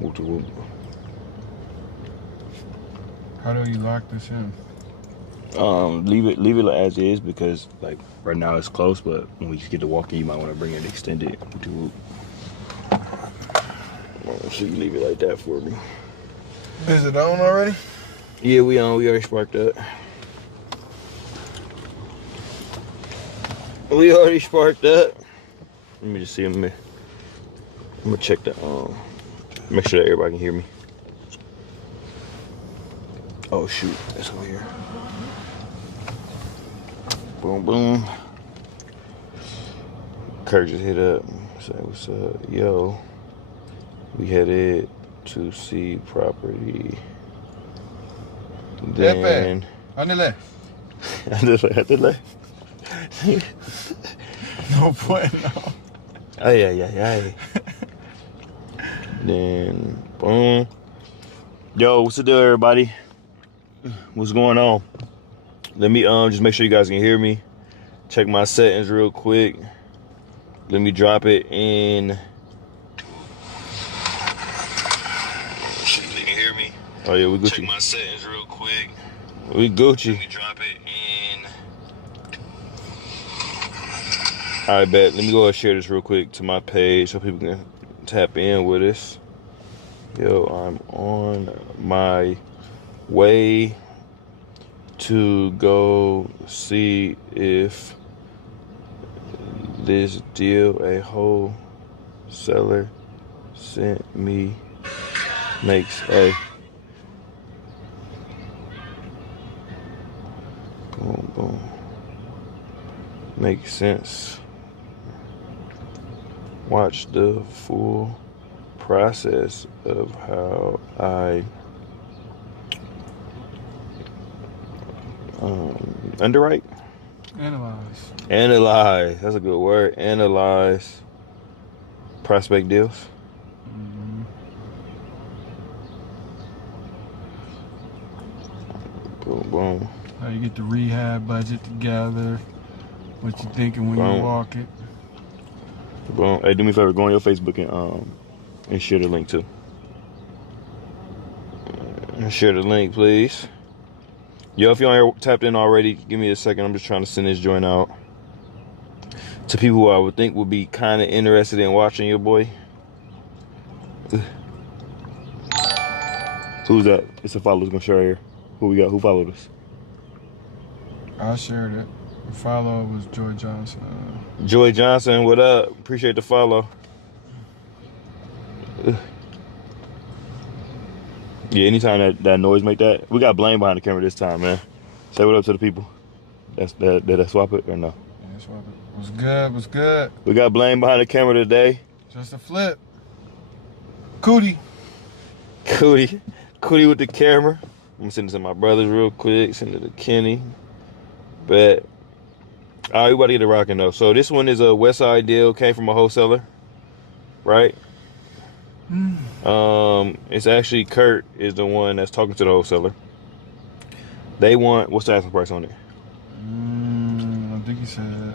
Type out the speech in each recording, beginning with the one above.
Whoop to whoop. How do you lock this in? Leave it as is because like right now it's close, but when we get to walk in, you might want to bring it extended. Whoop to whoop. So you leave it like that for me. Is it on already? Yeah, we on. We already sparked up. We already sparked up. Let me just see. I'm gonna check the make sure that everybody can hear me. Oh shoot, that's over here. Boom boom. Kirk just hit up. Say what's up, yo. We headed to see property. Then on the left. At the left. No point. No. Oh yeah. Then boom. Yo, what's the deal, everybody? What's going on? Let me just make sure you guys can hear me. Check my settings real quick. Let me drop it in. You can hear me? Oh yeah, we Gucci. Check my settings real quick. We Gucci. Let me drop it in. Alright, bet. Let me go ahead and share this real quick to my page so people can tap in with us. Yo, I'm on my way to go see if this deal a wholesaler sent me makes a boom boom makes sense. Watch the full process of how I underwrite. Analyze. That's a good word. Analyze prospect deals. Mm-hmm. Boom, boom. How you get the rehab budget together? What you thinking when you walk it? Boom. Hey, do me a favor. Go on your Facebook and share the link too. Share the link, please. Yo, if you aren't tapped in already, give me a second. I'm just trying to send this joint out to people who I would think would be kind of interested in watching your boy. Who's that? It's a follow. Gonna share here. Who we got? Who followed us? I shared it. The follow was Joy Johnson. Joy Johnson, what up? Appreciate the follow. Yeah, anytime that noise make that, we got Blaine behind the camera this time, man. Say what up to the people. Did I swap it or no? Yeah, swap it. What's good? What's good? We got Blaine behind the camera today. Just a flip. Cootie with the camera. I'm gonna send it to my brothers real quick. Send it to Kenny. Bet. All right, we about to get it rocking though. So this one is a West Side deal. Came from a wholesaler, right? It's actually Kurt is the one that's talking to the wholesaler. They want, what's the asking price on it? I think he said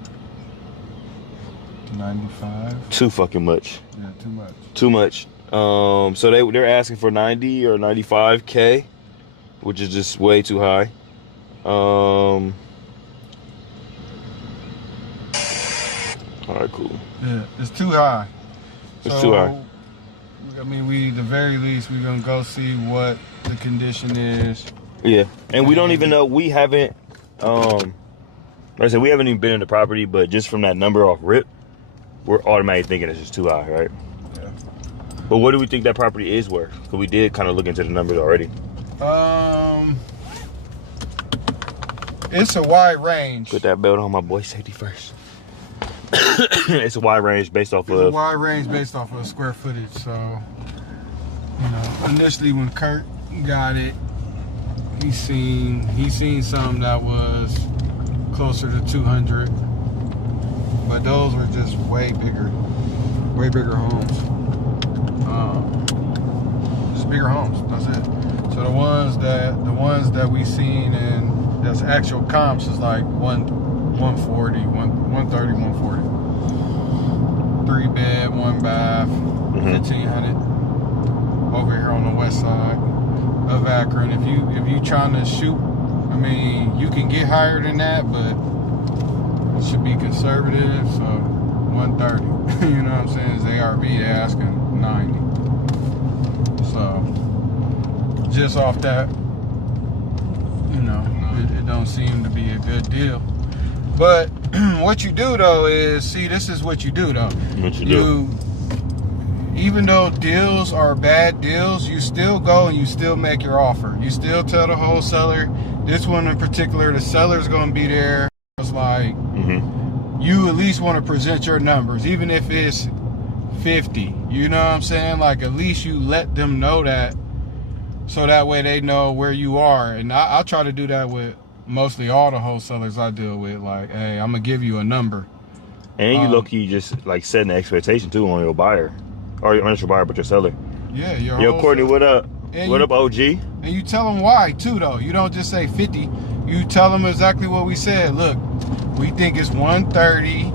95. Too fucking much. Yeah, too much. Too much. So they're asking for 90 or 95K, which is just way too high. All right, cool. Yeah, it's too high. It's too high. I mean, at the very least, we're gonna go see what the condition is. Yeah, and we don't even know. We haven't, like I said, we haven't even been in the property, but just from that number off rip, we're automatically thinking it's just too high, right? Yeah. But what do we think that property is worth? Because we did kind of look into the numbers already. It's a wide range. Put that belt on, my boy. Safety first. It's a wide range based off of square footage. So, you know, initially when Kurt got it, he seen something that was closer to 200, but those were just way bigger homes. Just bigger homes. That's it. So the ones that we seen and that's actual comps is like 140, 130, 140. 3 bed, 1 bath, 1,500. over here on the west side of Akron. If you trying to shoot, I mean, you can get higher than that, but it should be conservative. So 130. You know what I'm saying? It's ARV, they're asking 90. So just off that, you know, it don't seem to be a good deal. But what you do though is, see, this is what you do though. What you do? Even though deals are bad deals, you still go and you still make your offer. You still tell the wholesaler, this one in particular, the seller's gonna be there. It's like, you at least want to present your numbers, even if it's 50. You know what I'm saying? Like, at least you let them know that, so that way they know where you are. And I'll try to do that with mostly all the wholesalers I deal with. Like, hey, I'm gonna give you a number. And you low-key just like setting the expectation too on your buyer. Or not your buyer, but your seller. Yeah, Yo, Courtney, what up? And what up, OG? And you tell them why too, though. You don't just say 50. You tell them exactly what we said. Look, we think it's 130.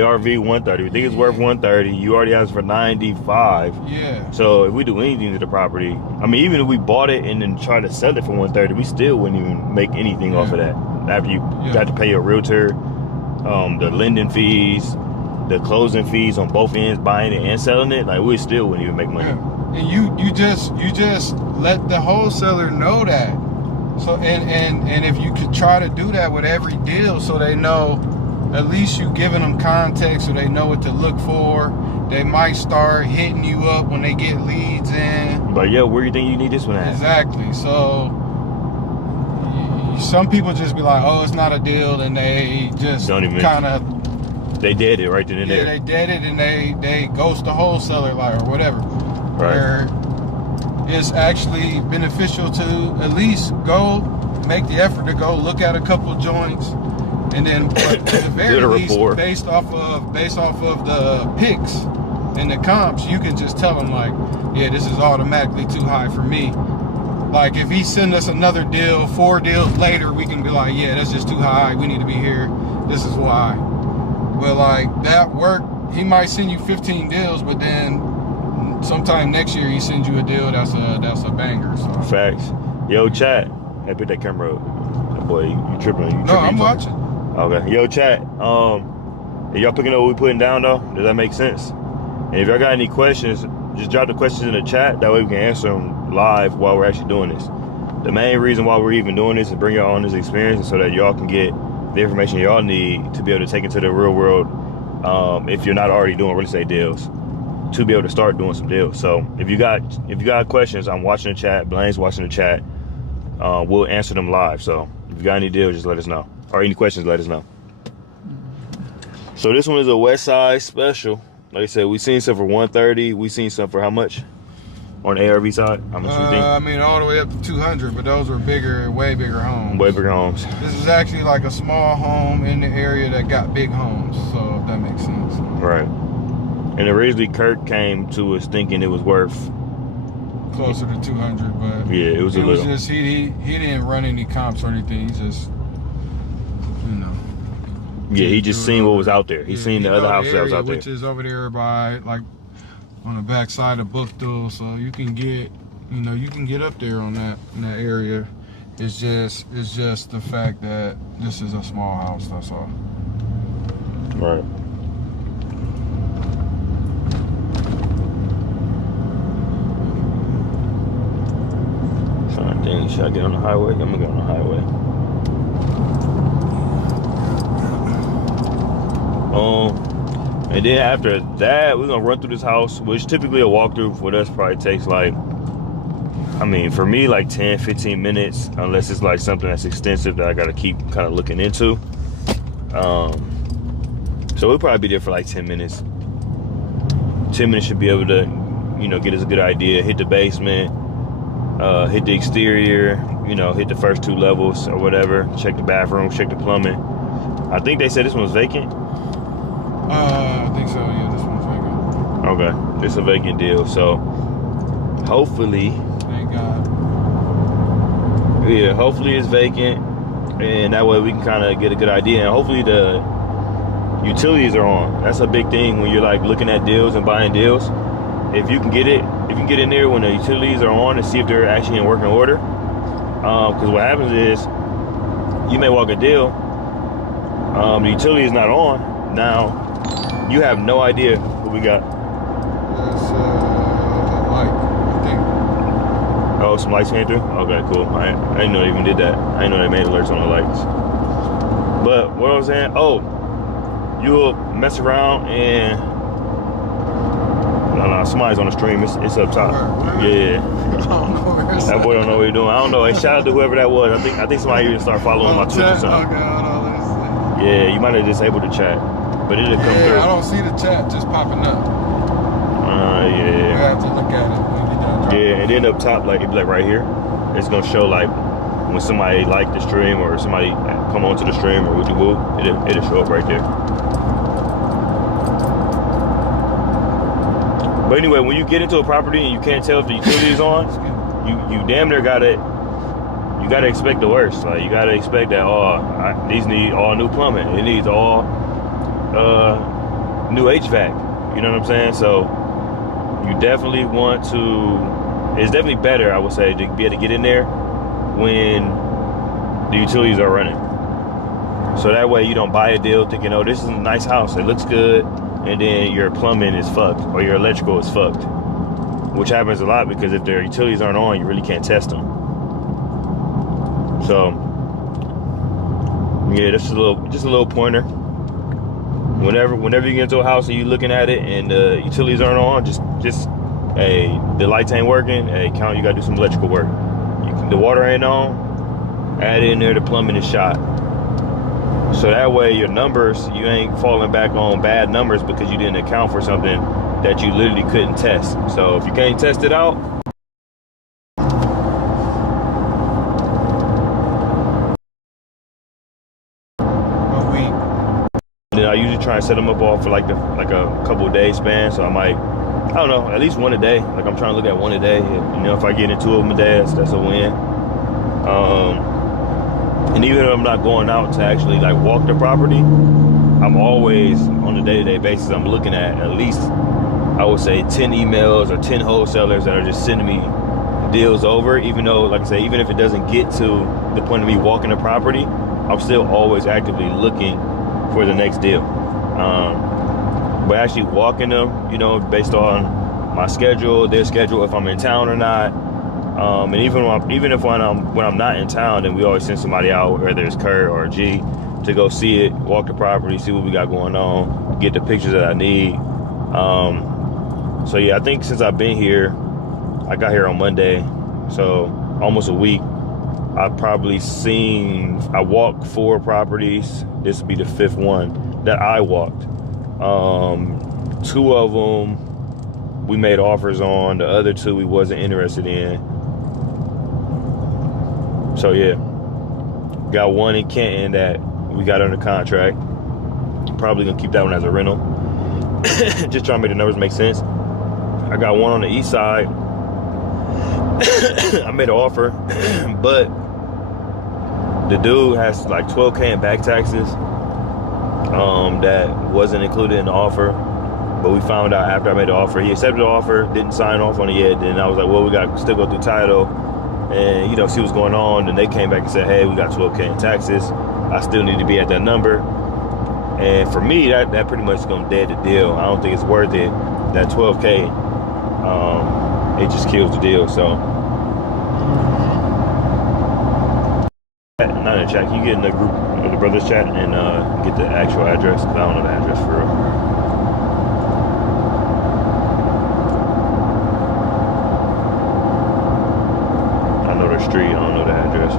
ARV 130. We think it's worth 130. You already asked for 95. Yeah. So if we do anything to the property, I mean, even if we bought it and then try to sell it for 130, we still wouldn't even make anything off of that. After you got to pay your realtor, the lending fees, the closing fees on both ends, buying it and selling it, like we still wouldn't even make money. And you just let the wholesaler know that. So and if you could try to do that with every deal, so they know, at least you giving them context, so they know what to look for. They might start hitting you up when they get leads in. But yo, where you think you need this one at? Exactly. So some people just be like, oh, it's not a deal, and they just kind of. They dead it right then and there. Yeah, they dead it, and they ghost the wholesaler, like, or whatever. Right. Where it's actually beneficial to at least go make the effort to go look at a couple joints, and then at the very least, based off of the picks and the comps, you can just tell them like, yeah, this is automatically too high for me. Like, if he send us another deal, 4 deals later, we can be like, yeah, that's just too high. We need to be here. This is why. But like that work, he might send you 15 deals, but then sometime next year he sends you a deal that's a banger. So. Facts. Yo, chat. Hey, put that camera up. Boy, you tripping? No, I'm watching. Okay. Yo, chat. Are y'all picking up what we putting down though? Does that make sense? And if y'all got any questions, just drop the questions in the chat. That way we can answer them live while we're actually doing this. The main reason why we're even doing this is bring y'all on this experience so that y'all can get the information y'all need to be able to take into the real world, if you're not already doing real estate deals, to be able to start doing some deals. So if you got questions, I'm watching the chat, Blaine's watching the chat, we'll answer them live. So if you got any deals, just let us know, or any questions, let us know. So this one is a West Side special. Like I said, we seen some for 130. We seen some for how much on the ARV side? How much you think? I mean, all the way up to 200, but those were bigger, way bigger homes. Way bigger homes. This is actually like a small home in the area that got big homes, so if that makes sense. Right. And originally Kirk came to us thinking it was worth closer to 200, but yeah, it was a little. Just he didn't run any comps or anything. He just, you know. Yeah, he just seen what was out there. He seen the other houses that was out there, which is over there by like on the back side of Bookstore, so you can get, you know, you can get up there on that in that area. It's just the fact that this is a small house. That's all. Right. Trying to think, should I get on the highway? I'm gonna get on the highway. And then after that, we're gonna run through this house, which typically a walkthrough for us probably takes like, I mean, for me, like 10, 15 minutes, unless it's like something that's extensive that I gotta keep kind of looking into. So we'll probably be there for like 10 minutes. 10 minutes should be able to, you know, get us a good idea, hit the basement, hit the exterior, you know, hit the first 2 levels or whatever, check the bathroom, check the plumbing. I think they said this one was vacant. I think so, yeah, this one's vacant. Okay, it's a vacant deal, so hopefully, thank God. Yeah, hopefully it's vacant, and that way we can kind of get a good idea, and hopefully the utilities are on. That's a big thing when you're like looking at deals and buying deals. If you can get it if you get in there when the utilities are on and see if they're actually in working order. Because what happens is you may walk a deal, the utility is not on. Now you have no idea what we got. That's light, I think. Oh, some lights came through? Okay, cool. I didn't know they even did that. I didn't know they made alerts on the lights. But what I was saying, oh, you'll mess around and no, somebody's on the stream. It's up top. Yeah. That boy don't know what he's doing. I don't know. Hey, shout out to whoever that was. I think somebody even started following my Twitch or something. Okay, hold on, let's see. Yeah, you might have disabled the chat, but it'll come through. Yeah, I don't see the chat just popping up. Yeah. We have to look at it when you done. Yeah, and then up top, like it'd be like right here, it's gonna show like when somebody liked the stream or somebody come onto the stream or whoop, it'll show up right there. But anyway, when you get into a property and you can't tell if the utility is on, you damn near gotta expect the worst. Like you gotta expect that these need all new plumbing. It needs all new HVAC. You know what I'm saying? So you definitely want to. It's definitely better, I would say, to be able to get in there when the utilities are running. So that way you don't buy a deal thinking, oh, this is a nice house, it looks good, and then your plumbing is fucked or your electrical is fucked, which happens a lot because if their utilities aren't on, you really can't test them. So yeah, that's just a little pointer. Whenever you get into a house and you're looking at it and the utilities aren't on, just hey, the lights ain't working, hey, count, you gotta do some electrical work. The water ain't on, add in there, the plumbing is shot. So that way your numbers, you ain't falling back on bad numbers because you didn't account for something that you literally couldn't test. So if you can't test it out, then I usually try and set them up all for like a couple of days span. So I might, I don't know, at least one a day. Like I'm trying to look at one a day. You know, if I get into 2 of them a day, that's a win. And even if I'm not going out to actually like walk the property, I'm always on a day-to-day basis, I'm looking at least, I would say 10 emails or 10 wholesalers that are just sending me deals over, even though, like I say, even if it doesn't get to the point of me walking the property, I'm still always actively looking for the next deal. But actually walking them, you know, based on my schedule, their schedule, if I'm in town or not. And even when I'm not in town, then we always send somebody out, whether it's Kurt or G, to go see it, walk the property, see what we got going on, get the pictures that I need. So yeah, I think since I've been here, I got here on Monday, so almost a week. I walked 4 properties. This will be the 5th one that I walked. 2 of them we made offers on. The other 2 we wasn't interested in. So yeah, got one in Canton that we got under contract. Probably gonna keep that one as a rental. Just trying to make the numbers make sense. I got one on the east side. I made an offer, but the dude has like $12K in back taxes that wasn't included in the offer. But we found out after I made the offer, he accepted the offer, didn't sign off on it yet. Then I was like, well, we got to still go through title and, you know, see what's going on. And they came back and said, hey, we got $12K in taxes. I still need to be at that number. And for me, that pretty much is going to dead the deal. I don't think it's worth it. That $12K, it just kills the deal. So, not in the chat. Can you get in the group, the brothers chat, and get the actual address? Because I don't know the address for real. Street, I don't know the address.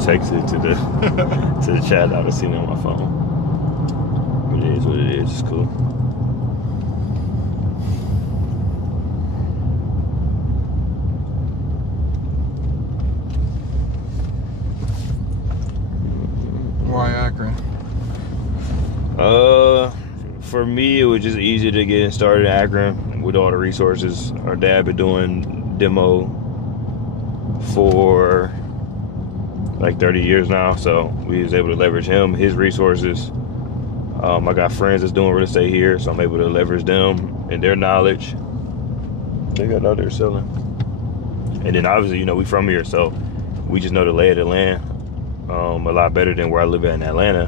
Text it to the chat. I haven't seen it on my phone. It is what it is. It's cool. for me, it was just easy to get started in Akron with all the resources. Our dad been doing demo for like 30 years now, so we was able to leverage him, his resources. I got friends that's doing real estate here, so I'm able to leverage them and their knowledge. They got out there selling. And then obviously, you know, we from here, so we just know the lay of the land a lot better than where I live at in Atlanta,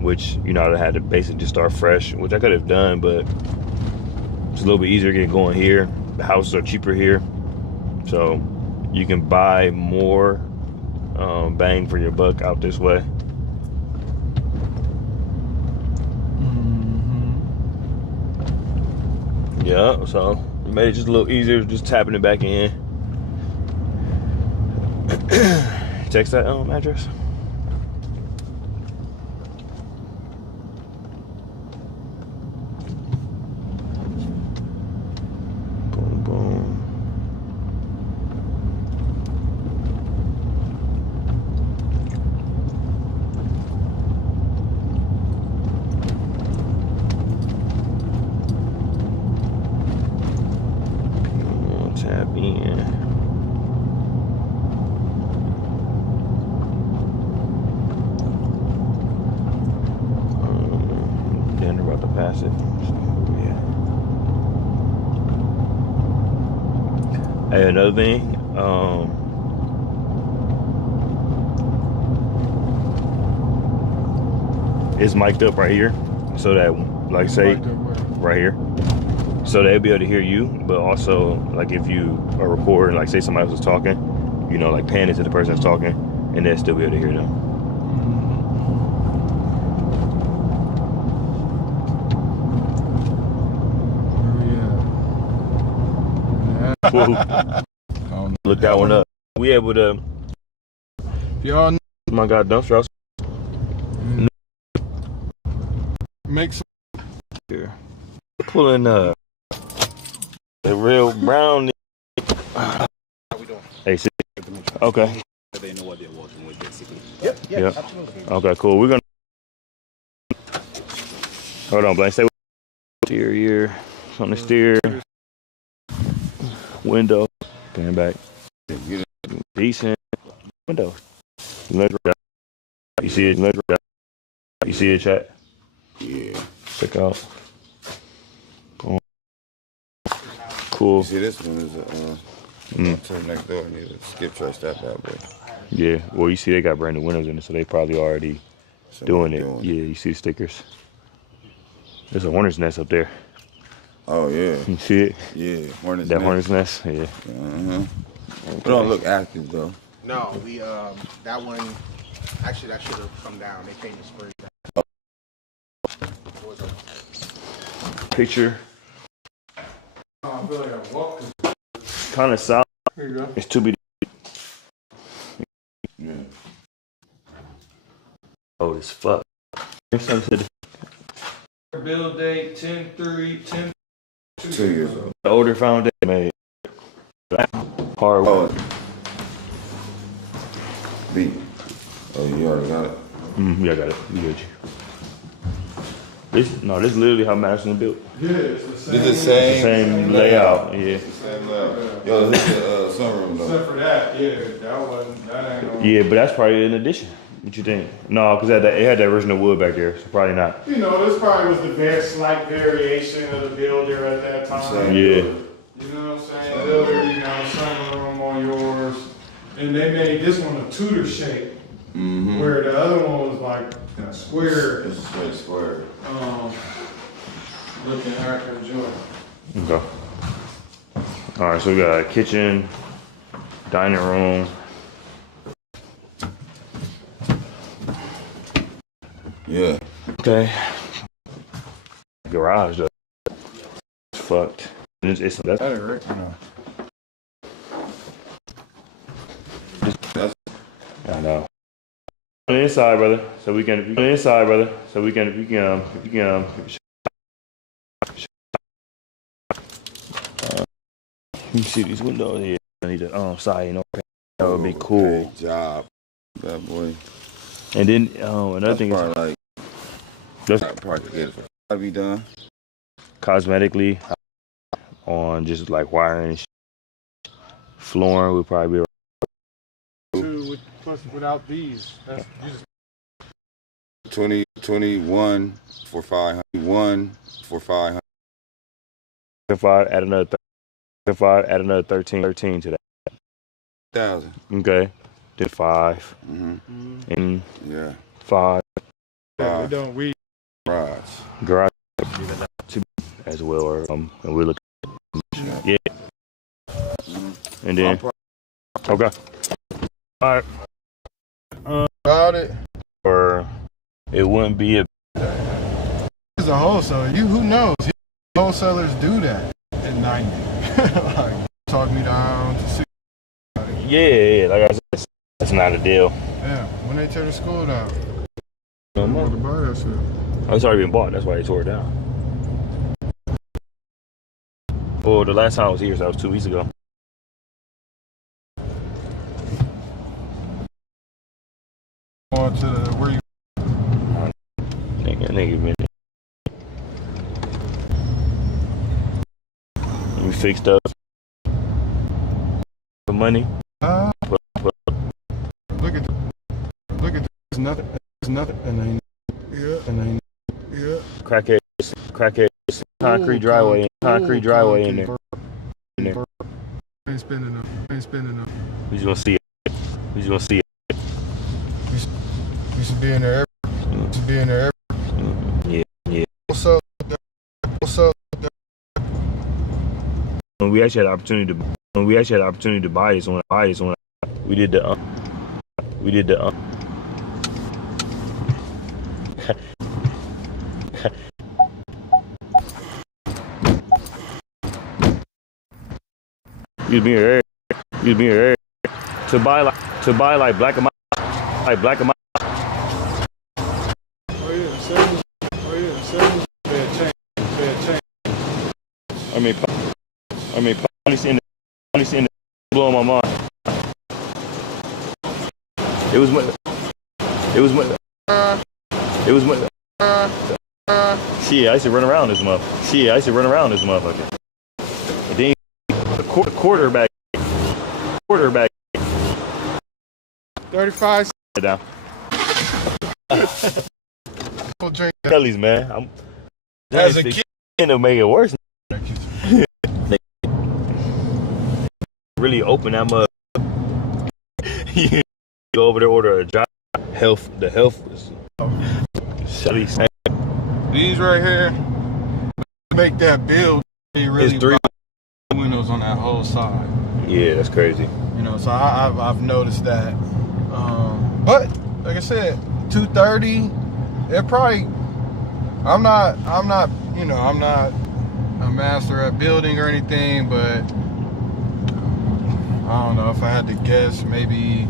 which, you know, I had to basically just start fresh, which I could have done, but it's a little bit easier getting going here. The houses are cheaper here, so you can buy more bang for your buck out this way. Yeah, so it made it just a little easier, just tapping it back in. Text that address. Boom, boom. Tap in. Then about to pass it. Yeah. Hey, another thing. It's mic'd up right here, so that, like, say, right here. So they'll be able to hear you, but also, like, if you are recording, like, say somebody else is talking, you know, like, pan it to the person that's talking, and they'll still be able to hear them. Look that one up. We able to. Y'all know, My God, dumpster house. make some. Here. Pulling the real brown. Hey, see? Okay. They know what they're working with, basically. Yep. Absolutely. Okay, cool. We're gonna hold on, Blaine. Stay with steer on the steer. Window. Pan back. Decent window. You see it? You see it, chat? Yeah. Check out. Boom. Cool. You see, this one is turn next door. Need to skip trace that bad boy. Yeah. Well, you see, they got brand new windows in it, so they probably already doing it. Yeah. You see the stickers. There's a hornet's nest up there. Oh yeah. You see it? Yeah. Hornet's That nest. hornet's nest. Yeah. Okay. It don't look active though. No, we that one actually that should have come down. They came to spray that. Picture. I feel like I walked. Kind of solid. Here you go. It's to be. Yeah. Oh, it's fuck. Build date 10/3/10. 2 years old. The older foundation made. Hard work. Oh. B. Oh, you already got it. Yeah, I got it. We got you. This is literally how Madison built. Yeah, it's the same. It's the same. Same layout. Yeah. Same layout. Yo, this is the sunroom though. Except for that, yeah, that ain't no. Yeah, but that's probably an addition. What you think? No, because it had that original wood back there, so probably not. You know, this probably was the very slight variation of the builder at that time. Yeah. You know what I'm saying? Builder, you know, sunroom on yours. And they made this one a Tudor shape, where the other one was like a square, It's straight square. looking Akron joint. Okay. All right, so we got a kitchen, dining room. Yeah. Okay. Garage though. It's fucked. It's that's That ain't right. I know. On the inside, brother. So we can. On the inside, brother. So we can. Let me see these windows here. I need to side. You know, that would be cool. Good job, that boy. And then another thing is Probably like that's I probably could get it for Gotta be done. Cosmetically, on just like wiring, flooring would probably be. Plus without these, that's you just 21 for 500. 1 for 500. If I add another, if I add another 13 to that. 1,000. Okay, did 5 and Yeah. yeah, 5 we don't we Rods. garage to as well, or and we look. Yeah, and then okay, all right. about it. Or it wouldn't be a. He's a wholesaler. Who knows? Wholesalers do that at 90. Like talk me down to 60. Yeah, like I said, that's not a deal. Yeah, when they tear the school down. No I'm more. going to buy that shit. Oh, it's already been bought. That's why they tore it down. Well, the last time I was here, so that was 2 weeks ago. On to the, where you Nigga, man. We fixed up the money. look at there's nothing. There's nothing. And ain't yeah. Crackhead, concrete driveway in there. Ain't spending enough. We just gonna see it. We just gonna see it. You should be in there. You should be in there. Yeah. What's up? When we actually had the opportunity to buy this, when we did the you'd be here to buy like black and Oh yeah, same. Bad change. I mean, only seeing the blowing my mind. It was when. Shit, I used to run around this motherfucker. And then the quarterback. 35. Down. We'll drink that. Kelly's, man. I'm. As a kid. To make it worse. Really open that mug. You go over there, order a job. The health was. These right here make that build. They really It's 3 windows on that whole side. Yeah, that's crazy. You know, so I've noticed that. But like I said, 230. It probably. I'm not a master at building or anything, but I don't know if I had to guess, maybe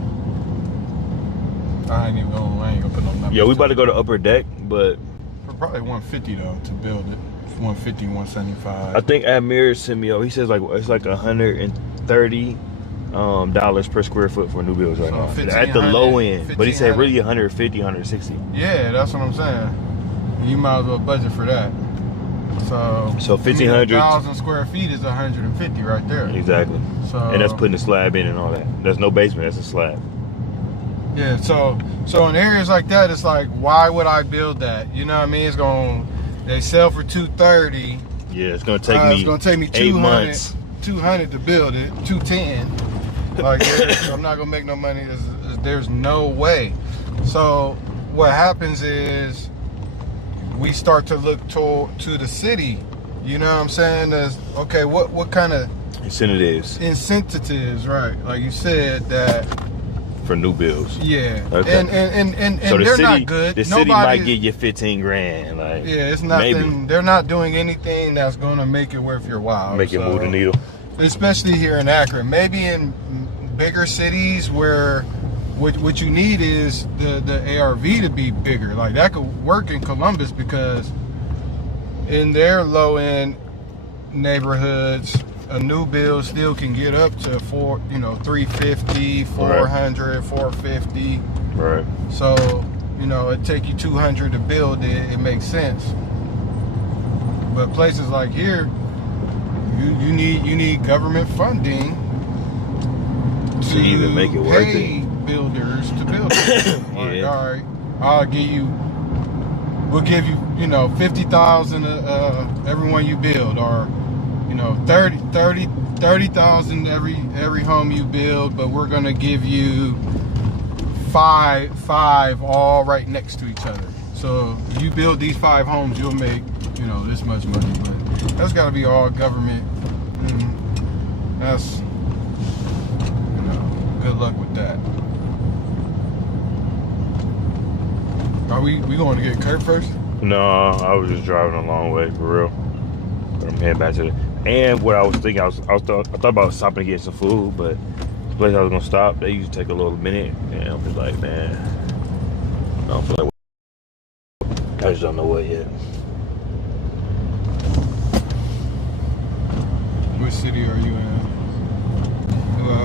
I ain't gonna put no numbers. Yeah, we about to go to upper deck, but For probably 150 though to build it. 150, 175. I think Amir sent me. He says like it's like $130 dollars per square foot for new builds right So now. 1,500, At the low end, but he said 1,500. really 150, 160. Yeah, that's what I'm saying. You might as well budget for that. So 1,500. 1,000 square feet is 150 right there. Exactly. So And that's putting a slab in and all that. There's no basement. That's a slab. yeah. So in areas like that, it's like, why would I build that? You know what I mean? They sell for 230. Yeah, it's gonna take me 8 200, months. 200 to build it. 210. Like I'm not gonna make no money. There's no way. So what happens is we start to look to the city. You know what I'm saying? As okay, what kind of Incentives incentives, right? Like you said that. for new builds. Yeah. Okay. And So the they're city, not good. the city Nobody might give you 15 grand. Like Yeah, it's nothing. maybe They're not doing anything that's gonna make it worth your while. make it move the needle. Especially here in Akron. Maybe in bigger cities where what you need is the ARV to be bigger. Like that could work in Columbus because in their low end neighborhoods, a new build still can get up to 350, 400, 450. Right. So, it take you 200 to build it. It makes sense. But places like here, you need government funding To even make it worth pay it. builders to build it. Like, Yeah. all right, we'll give you, 50,000 everyone you build, or 30,000 every home you build, but we're gonna give you five all right next to each other. So if you build these 5 homes, you'll make this much money. But that's got to be all government. And that's good luck with that. Are we going to get Kurt first? No, I was just driving a long way for real. But I'm heading back to the. And what I was thinking, I thought about stopping to get some food, but the place I was gonna stop, they usually take a little minute, and I'm just like, man, I don't feel like. I just don't know what yet. Which city are you in?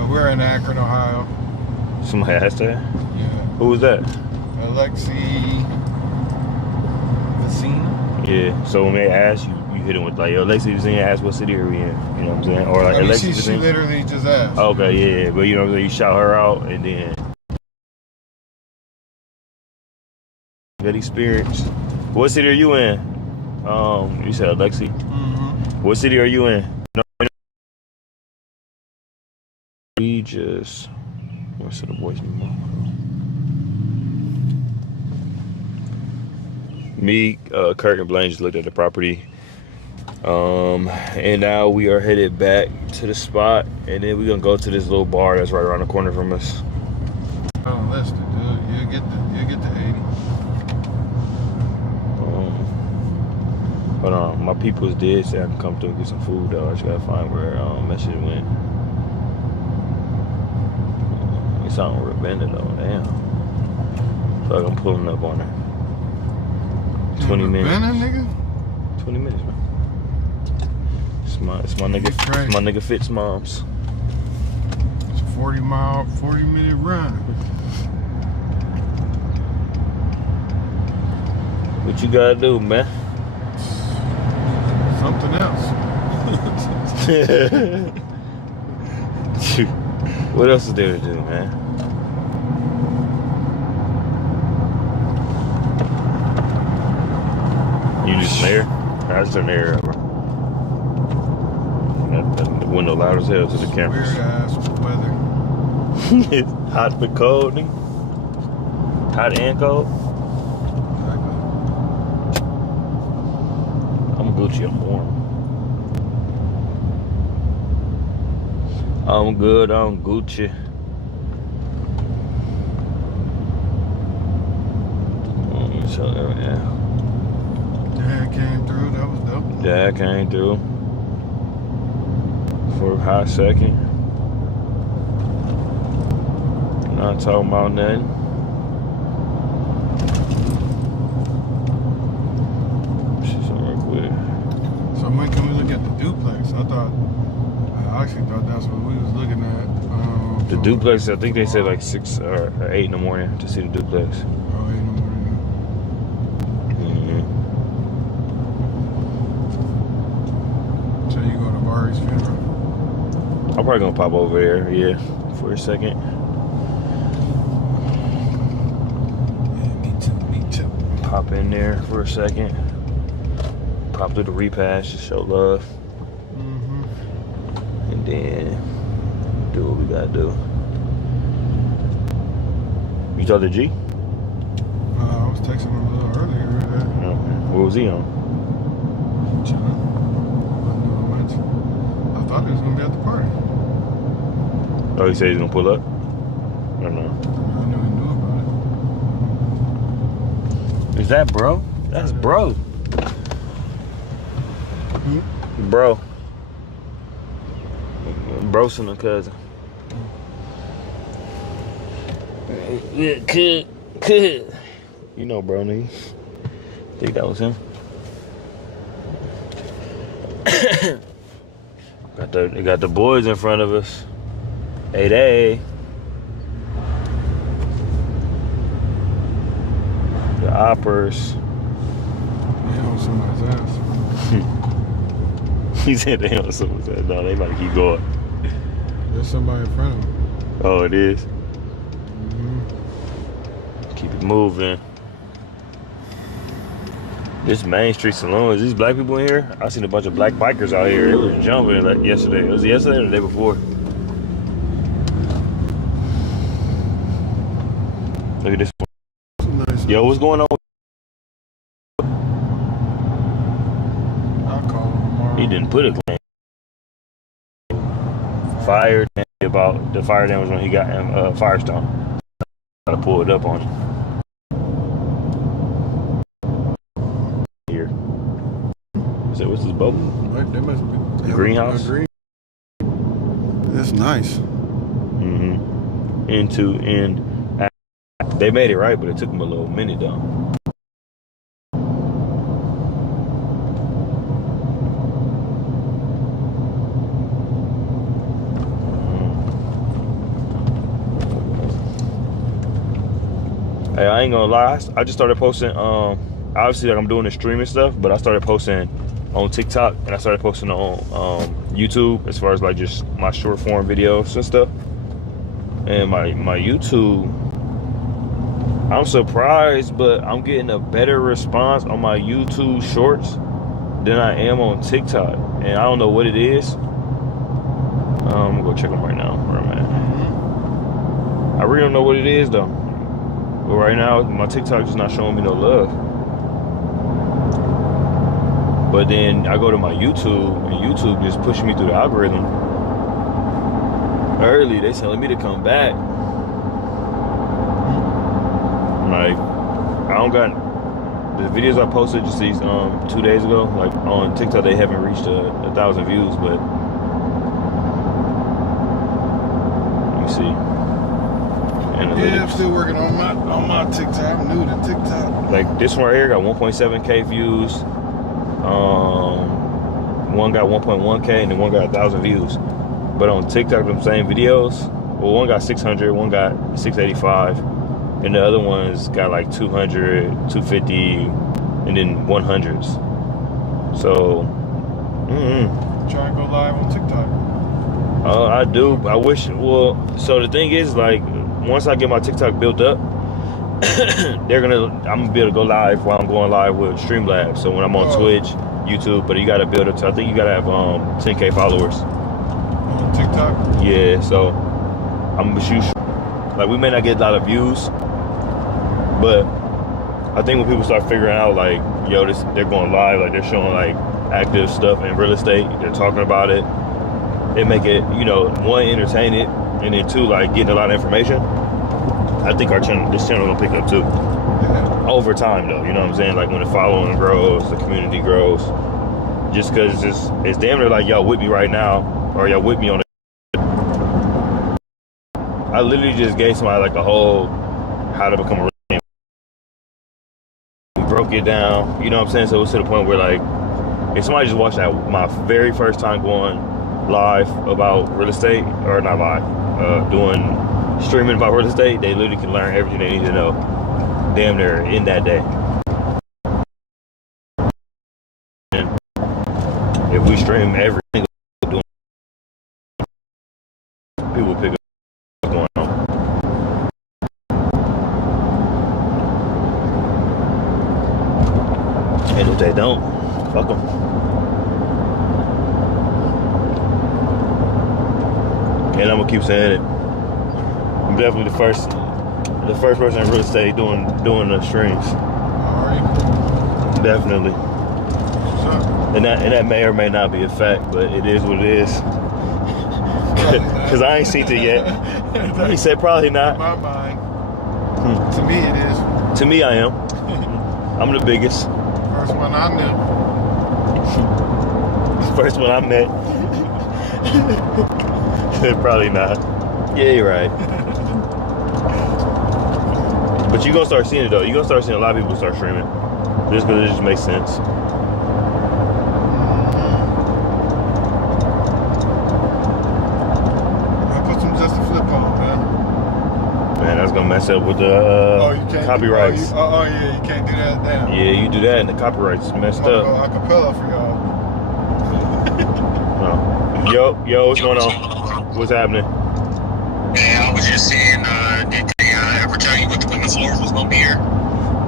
We're in Akron, Ohio. Somebody asked that. Yeah. Who was that? Alexi Vecina. Yeah. So when they ask you, you hit them with like, yo, Alexi was in. Ask what city are we in? You know what I'm saying? Or like I mean, Alexi she literally just asked. Okay, yeah, but you know what I'm saying? You shout her out, and then good experience. What city are you in? You said Alexi. Mm-hmm. What city are you in? No, we just. What's the voice memo? Me, Kurt, and Blaine just looked at the property. And now we are headed back to the spot, and then we're gonna go to this little bar that's right around the corner from us. Oh, Lester, dude, you get the 80. Hold on, my people's did say I can come through and get some food though. I just gotta find where message went. It's on Ravenna though, damn. So I'm pulling up on her. 20 minutes. Ravenna, nigga? 20 minutes, man. It's my nigga Fitz mom's. It's a 40-minute run. What you gotta do, man? Something else. What else is there to do, man? You just there? I just turn the air up, bro. The window loud as hell to the cameras. Weird ass weather. It's hot but cold, nigga. Hot and cold. I'm Gucci, I'm warm. I'm good, I'm Gucci. So, yeah. Dad came through. That was dope. Dad came through for a hot second. Not talking about nothing. She's real quick. So when can we look at the duplex? I actually thought that's what we was looking at. The duplex, I think they said like 6 or 8 in the morning to see the duplex. Oh, 8 in the morning. So you go to Barry's funeral? I'm probably gonna pop over there, yeah, for a second. Yeah, me too. Pop in there for a second. Pop through the repast to show love. Mm-hmm. And then do what we gotta do. You talked to G? I was texting him a little earlier. No. What was he on? Chilling. I thought he was gonna be at the party. Oh, he said he's gonna pull up? I don't know. I knew he knew about it. Is that bro? That's bro. Bro. Bro's and a cousin. Could. You know, bro, nigga. Think that was him. Got the boys in front of us. 8A. The oppers. Yeah, on somebody's ass. He said, damn, someone said, no, they about to keep going. There's somebody in front of him. Oh, it is? Mm-hmm. Keep it moving. This Main Street Saloon, is these black people in here? I seen a bunch of black bikers out here. It was jumping like yesterday. Was it yesterday or the day before? Look at this one. Nice. Yo, what's going on? I'll call him tomorrow. He didn't put a claim. Fire about the fire damage when he got Firestone. Gotta pull it up on him. Here. So what's this boat? Right, that must be The greenhouse? Green. That's nice. Mm-hmm. In. They made it right, but it took them a little minute though. Hey, I ain't gonna lie. I just started posting. Obviously, like I'm doing the streaming stuff, but I started posting on TikTok and I started posting on YouTube as far as like just my short form videos and stuff. And my YouTube, I'm surprised, but I'm getting a better response on my YouTube shorts than I am on TikTok, and I don't know what it is. I'm gonna go check them right now where I'm at. I really don't know what it is though. But right now, my TikTok is not showing me no love. But then I go to my YouTube, and YouTube just pushing me through the algorithm. Early, they telling me to come back. Like, I don't got the videos I posted just these 2 days ago. Like on TikTok, they haven't reached 1,000 views, but let me see. Analytics. Yeah, I'm still working on my TikTok. I'm new to TikTok. Like this one right here got 1.7K views. One got 1.1K and then one got 1,000 views. But on TikTok, them same videos, well, one got 600, one got 685, and the other ones got like 200, 250, and then 100s. So, Try and go live on TikTok. I do. I wish. Well, so the thing is, like, once I get my TikTok built up, I'm gonna be able to go live while I'm going live with Streamlabs. So when I'm on Twitch, YouTube, but you gotta build up to, I think you gotta have 10K followers. On TikTok? Yeah, so I'm gonna shoot. Like, we may not get a lot of views, but I think when people start figuring out, like, yo, they're going live, like they're showing like active stuff in real estate, they're talking about it, they make it, you know, one, entertain it, and then two, like getting a lot of information. I think this channel will pick up too. Yeah. Over time though, you know what I'm saying? Like when the following grows, the community grows. Just cause it's damn near like y'all with me right now, or y'all with me on it. I literally just gave somebody like a whole how to become a real estate. We broke it down, you know what I'm saying? So it's to the point where, like, if somebody just watched that my very first time going live about real estate, or not live, doing streaming about real estate, they literally can learn everything they need to know damn near in that day. And if we stream everything, people pick up what's going on. And if they don't, fuck them. And I'm gonna keep saying it. I'm definitely the first person in real estate doing the streams. Alright. Definitely. What's up? And that may or may not be a fact, but it is what it is. Cause I ain't seen it yet. He said probably not. In my mind. To me it is. To me, I am. I'm the biggest. First one I knew. First one I met. Probably not. Yeah, you're right. But you're gonna start seeing it though. You're gonna start seeing a lot of people start streaming. Just because it just makes sense. I put some Justin Flip on, man. Man, that's gonna mess up with the You can't copyrights. yeah, you can't do that now. Yeah, you do that and the copyrights messed I'm gonna up. go acapella for y'all. Yo, what's going on? What's happening? Yeah, I was just saying, did they ever tell you when the floors was gonna be here?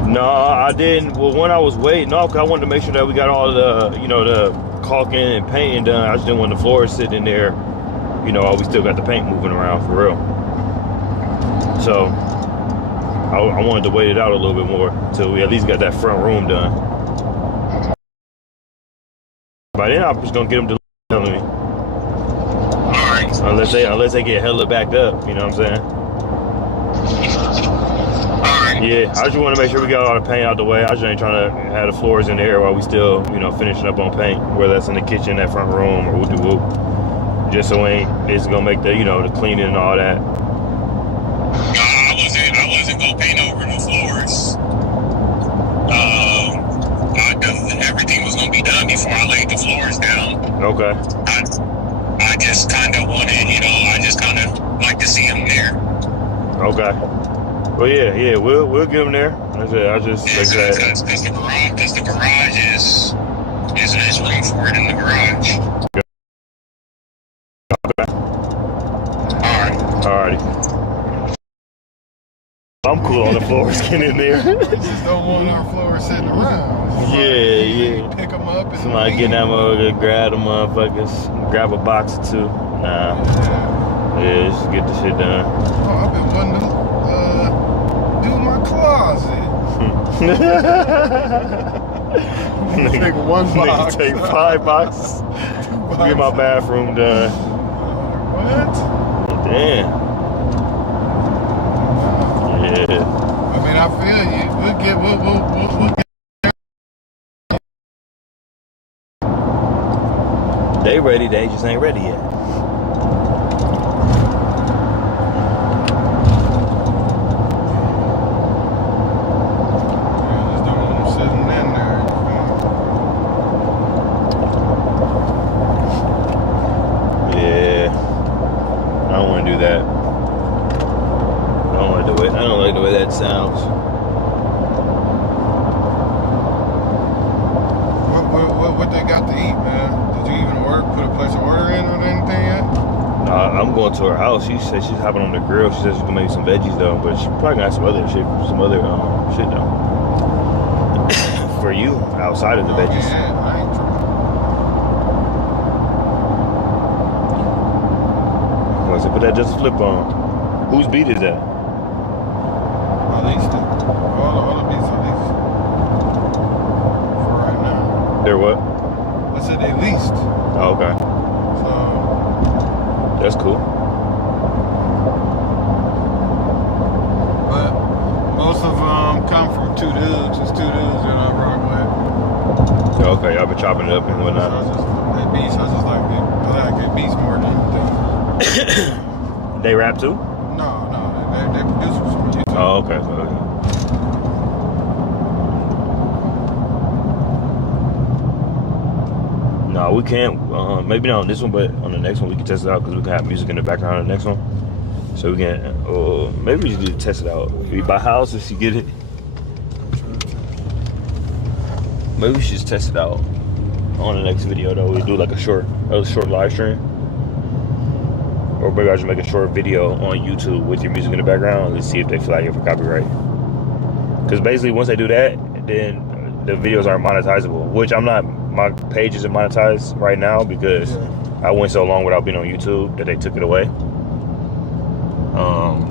No, I didn't. Well, when I was waiting, no, because I wanted to make sure that we got all the, the caulking and painting done. I just didn't want the floors sitting in there, while we still got the paint moving around for real. So, I wanted to wait it out a little bit more until we at least got that front room done. By then, I'm just gonna get them to tell me. Alright. Unless they get hella backed up, you know what I'm saying? Alright. Yeah, I just want to make sure we got all the paint out the way. I just ain't trying to have the floors in the air while we still, finishing up on paint, whether that's in the kitchen, that front room, or whoop-de-whoop. Just so it's gonna make the, the cleaning and all that. I wasn't gonna paint over the floors. Everything was gonna be done before I laid the floors down. Okay. I just kind of wanted, I just kind of like to see them there. Okay. Well, yeah, we'll get them there. Because the garage is room for it in the garage. Alrighty. I'm cool on the floors getting in there. Just don't want our floors sitting around. Yeah. Pick them up and Somebody get that motherfucker, grab the motherfuckers, grab a box or two. Nah. Yeah, just get the shit done. Oh, I've been wanting to do my closet. Take one box. Take 5 boxes. Get my bathroom done. What? Damn. Yeah. I mean, I feel you. We'll get. They ready, they just ain't ready yet. Just don't want them sitting in there. Yeah. I don't want to do that. I don't like the way that sounds. What they got to eat, man? Did you even put a place of order in or anything yet? I'm going to her house. She said she's hopping on the grill. She said she's gonna make some veggies though, but she probably gonna have some other shit though. For you, outside of the veggies. Yeah, I ain't tripping. I said, put that just flip on. Whose beat is that? At least all the beats at least. For right now. They're what? I said at least. Oh, okay. So That's cool. but most of them come from two dudes. It's two dudes that I rock with. Okay, y'all been chopping it up and So whatnot. I just like it beats more than anything. They rap too? No, they producers from YouTube. Oh, okay. No, we can't. Maybe not on this one, but on the next one we can test it out because we can have music in the background on the next one. So we can. Maybe we should do test it out. We buy house if you get it. Maybe we should just test it out on the next video though. We do like a short live stream. Or maybe I should make a short video on YouTube with your music in the background. Let's see if they flag it for copyright. Because basically, once they do that, then the videos aren't monetizable. Which I'm not. My page isn't monetized right now because I went so long without being on YouTube that they took it away.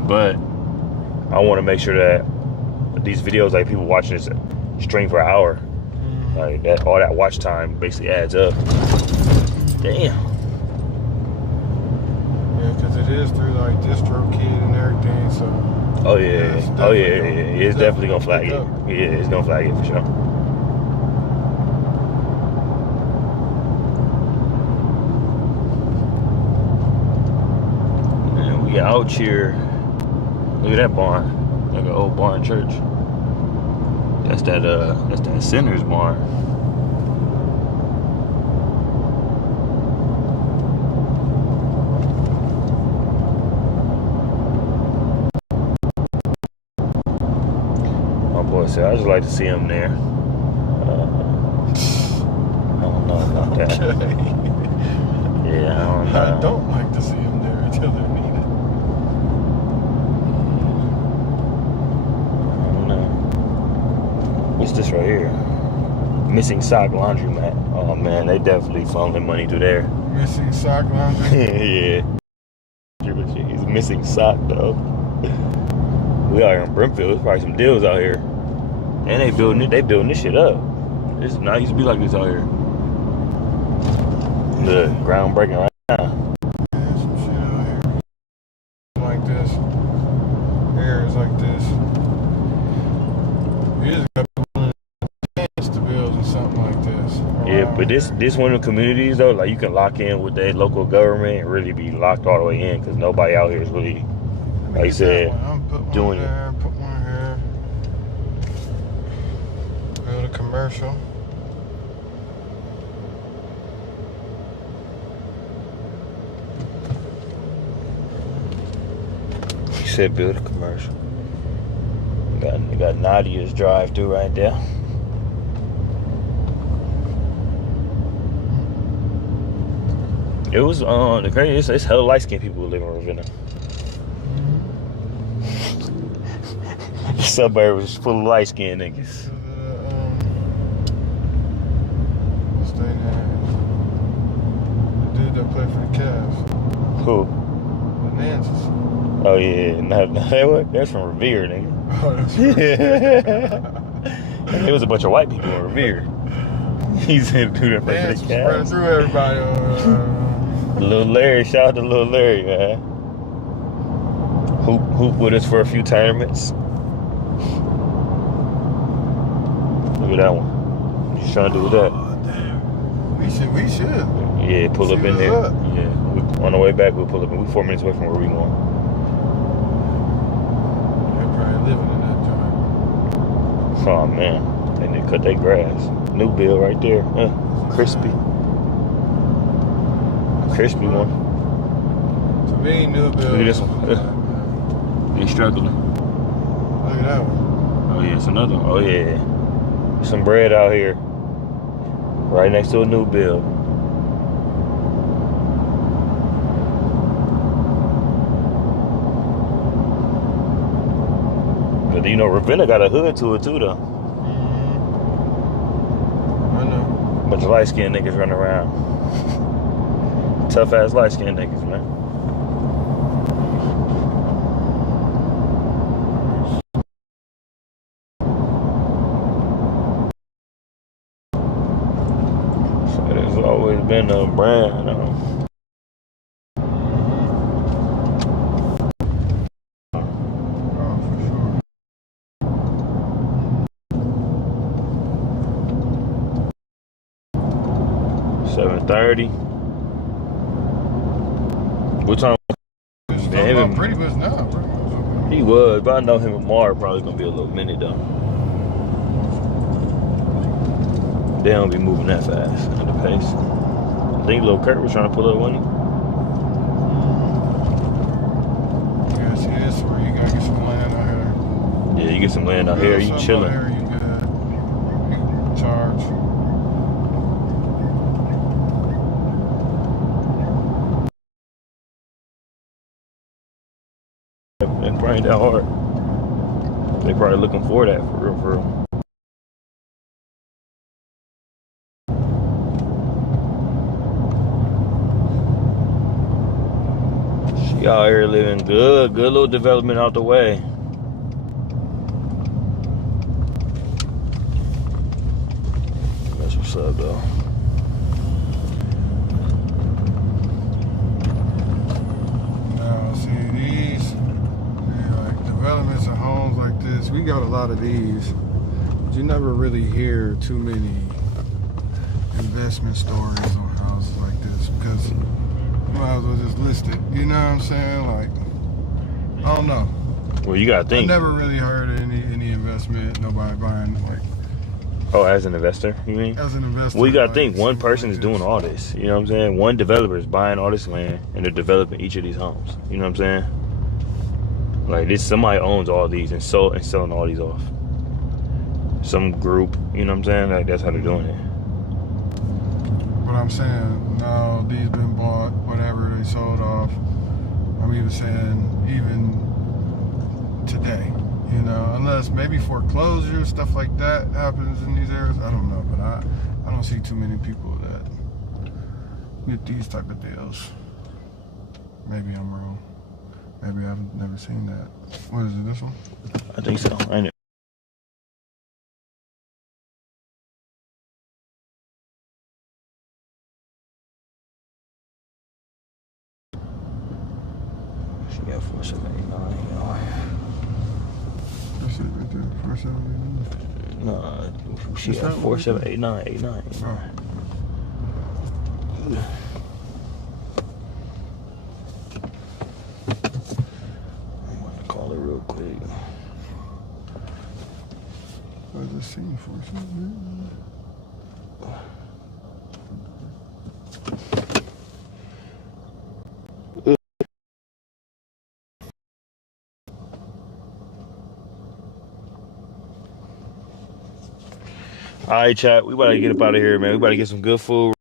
But I want to make sure that these videos, like people watching this stream for an hour, like that, all that watch time basically adds up. Damn. Yeah, because it is through like DistroKid and everything, so. Oh yeah, it's definitely gonna flag it. Yeah, it's gonna flag it for sure. And we out here. Look at that barn, like an old barn church. That's that Sinners barn. So I just like to see him there. I don't know about that. Okay. Yeah, I don't know. I don't like to see them there until they're needed. I don't know. What's this right here? Missing sock laundromat. Oh man, they definitely funneling money through there. Missing sock laundry. Yeah. He's missing sock though. We out here in Brimfield. There's probably some deals out here. And they building it. They building this shit up. It's not used to be like this out here. The groundbreaking right now. There's some shit out here. Like this. Areas like this. You just got people in chance to build or something like this. Yeah, around but this one of the communities though, like you can lock in with their local government and really be locked all the way in because nobody out here is really, Let me like you get that said, one. I'm put one doing it. there, put one here. Build a commercial. He said build a commercial. Got Nadia's drive through right there. It was the crazy. It's hella light skinned people who live in Ravenna. The suburb was full of light skinned niggas. To the, what's their name? The dude that played for the Cavs. Who? The Nances. Oh yeah, that's from Revere, nigga. Oh, that's There was a bunch of white people in Revere. He said do that for the Nance spread Cavs. through everybody. Little Larry, shout out to Little Larry, man. Hoop with us for a few tournaments. Look at that one. What you trying to do with that? Oh, damn. We should. Yeah, pull See up in what's there. up. Yeah, on the way back we'll pull up. We're 4 minutes away from where we going. They're probably living in that joint. Oh man, they need to cut their grass. New bill right there. Crispy one. To me, new build. Look at this one. They struggling. Look at that one. Oh yeah, it's another one. Oh yeah. Some bread out here. Right next to a new build. But you know, Ravenna got a hood to it too though. I know. Bunch of light skinned niggas running around. Tough ass light skinned niggas, man. So there's always been a brand, Oh, for sure. 7:30. What time? It's Man, talking him about and- Pretty much now. Pretty much. He was, but I know him and Mar probably gonna be a little minute though. They don't be moving that fast at the pace. I think Lil Kurt was trying to pull up, wasn't Yeah, see, this where you gotta get some land out here. he? Yeah, you get some land out here, you Something chilling. out here, you good. You can charge. It probably ain't that hard. They probably looking for that for real, for real. She out here living good little development out the way. That's what's up though. Now, see, these, like developments and homes like this, we got a lot of these. But you never really hear too many investment stories on houses like this because you might as well just list it. You know what I'm saying? Like, I don't know. Well, you gotta I think. never really heard of any investment, nobody buying, like, Oh, as an investor, you mean? as an investor. Well, you gotta like, think one something person like is doing this. all this. You know what I'm saying? One developer is buying all this land and they're developing each of these homes. You know what I'm saying? Like this, somebody owns all these and selling all these off. Some group, you know what I'm saying? Like that's how they're doing it. But I'm saying, no, these been bought, whatever, they sold off. I'm even saying, even today, you know, unless maybe foreclosure, stuff like that happens in these areas. I don't know, but I don't see too many people that get these type of deals. Maybe I'm wrong. Maybe I've never seen that. What is it, this one? I think so. Ain't it? She got 4789. That's it right there, 4789. No, she got 478989. Oh. I'm going to call it real quick. What is this scene for? All right, chat. We about to get up out of here, man. We about to get some good food.